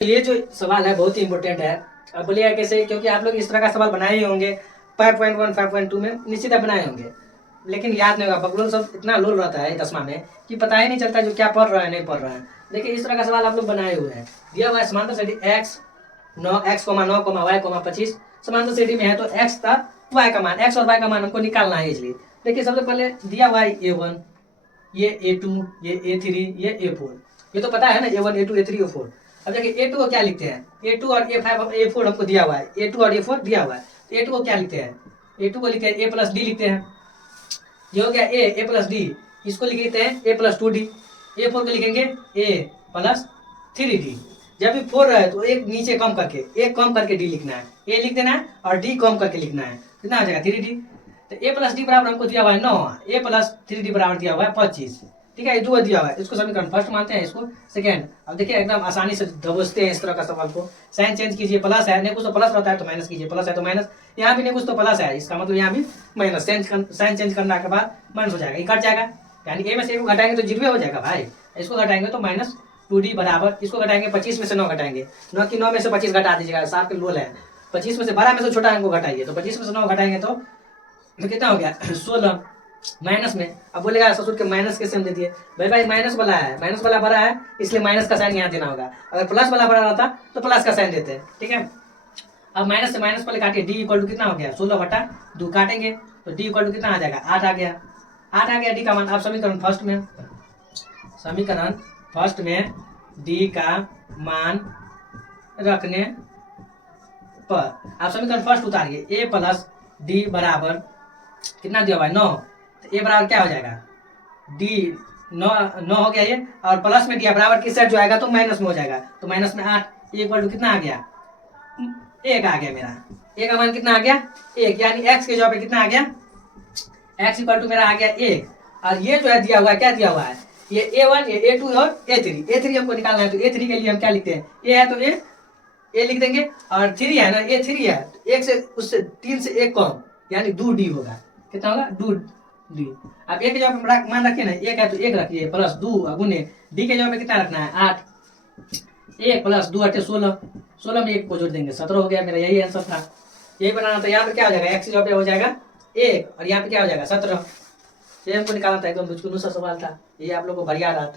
ये जो सवाल है बहुत ही इंपॉर्टेंट है। अब बोलिएगा कैसे, क्योंकि आप लोग इस तरह का सवाल बनाए ही होंगे 5.1 5.2 में निश्चित आप बनाए होंगे, लेकिन याद नहीं होगा। बकलोल सब इतना लोल रहता है 10वां में कि पता ही नहीं चलता जो क्या पढ़ रहा है नहीं पढ़ रहा है। देखिए इस तरह का सवाल आप लोग बनाए हुए हैं। दिया हुआ है समांतर श्रेणी x 9 x, 9, y, 25 समांतर श्रेणी में है, तो x था y का मान, x और y का मान हमको निकालना है। इसलिए देखिए सबसे पहले दिया हुआ है a1, ये a2, ये a3, ये a4। ये तो पता है ना, a1 a2 a3 a4। अब देखिए a2 को क्या लिखते हैं, a2 और a5 a4 हमको दिया हुआ है, a2 और a4 दिया हुआ है, तो a2 को क्या लिखते हैं, a2 को लिखते हैं a प्लस डी लिखते हैं। ये हो गया a प्लस डी, इसको लिखते हैं a प्लस 2d। a4 को लिखेंगे a प्लस 3d। जब भी 4 रहे तो एक नीचे कम करके, एक कम करके d लिखना है, a लिख देना है और d कम करके लिखना है, कितना हो जाएगा 3d। तो a प्लस डी बराबर हमको दिया हुआ है 9, a प्लस 3d बराबर दिया हुआ है 25। ठीक है, ये दो दिया हुआ है, इसको समीकरण फर्स्ट मानते हैं, इसको सेकेंड। अब देखिए एकदम आसानी से दबोचते हैं इस तरह का सवाल को। साइन चेंज कीजिए, प्लस है नहीं कुछ तो प्लस रहता है तो माइनस कीजिए, प्लस है तो माइनस, यहाँ भी नहीं कुछ तो प्लस है, इसका मतलब यहाँ भी माइनस। साइन चेंज करने के बाद माइनस हो जाएगा, ये कट जाएगा, यानी ए में से एक को घटाएंगे तो जीरो हो जाएगा भाई। इसको घटाएंगे तो माइनस 2d बराबर, इसको घटाएंगे 25 में से 9 घटाएंगे, 9 की 9 में से 25 घटा दीजिएगा, 7 के लोल है। 25 में से 12 में से छोटा हमको घटाइए, तो 25 में से 9 घटाएंगे तो कितना हो गया 16 माइनस में। अब बोलेगा ससुर के माइनस कैसे हम दे दिए, भाई माइनस वाला है, माइनस वाला बड़ा है इसलिए माइनस का साइन यहाँ देना होगा। अगर प्लस वाला बड़ा रहता तो प्लस का साइन देते हैं। ठीक है, अब माइनस से माइनस पहले काटिए, डी इक्वल टू कितना हो गया 16/2 काटेंगे तो डी इक्वल टू कितना आ जाएगा 8 आ गया, 8 आ गया डी का मान। अब समीकरण फर्स्ट में डी का मान रखने पर आप समीकरण फर्स्ट उतारिए, ए प्लस डी बराबर कितना दिया हुआ है 9, तो ए बराबर क्या हो जाएगा डी 9 हो गया ये, और प्लस में दिया बराबर किस साइड जो आएगा तो माइनस में हो जाएगा, तो माइनस में 8 इक्वल टू कितना आ गया 1 आ गया मेरा। ए का मान कितना आ गया 1, यानी x के जगह पे कितना आ गया x इक्वल टू मेरा आ गया 1। और ये जो है दिया हुआ है, क्या दिया हुआ है, ये a1, ये a2 और a3 हमको निकालना है। तो a3 के लिए हम क्या लिखते हैं, a है तो a लिख देंगे, और 3 है ना a3 है, एक से उससे 3 से 1 कम, यानी 2d होगा, कितना होगा 2d। अब एक जगह पे मान रखिए ना, 1 है तो 1 रखिए, प्लस 2 गुने डी के जगह पे कितना रखना है 8, 1 प्लस 2 8 16, 16 में 1 को जोड़ देंगे 17 हो गया मेरा, यही आंसर था। यही बनाना था, यहाँ पे क्या हो जाएगा x जगह पे हो जाएगा 1 और यहाँ पे क्या हो जाएगा 17। ये हमको निकालना था, एकदम मुश्किल सा सवाल था, ये आप लोग को बढ़िया रहा था।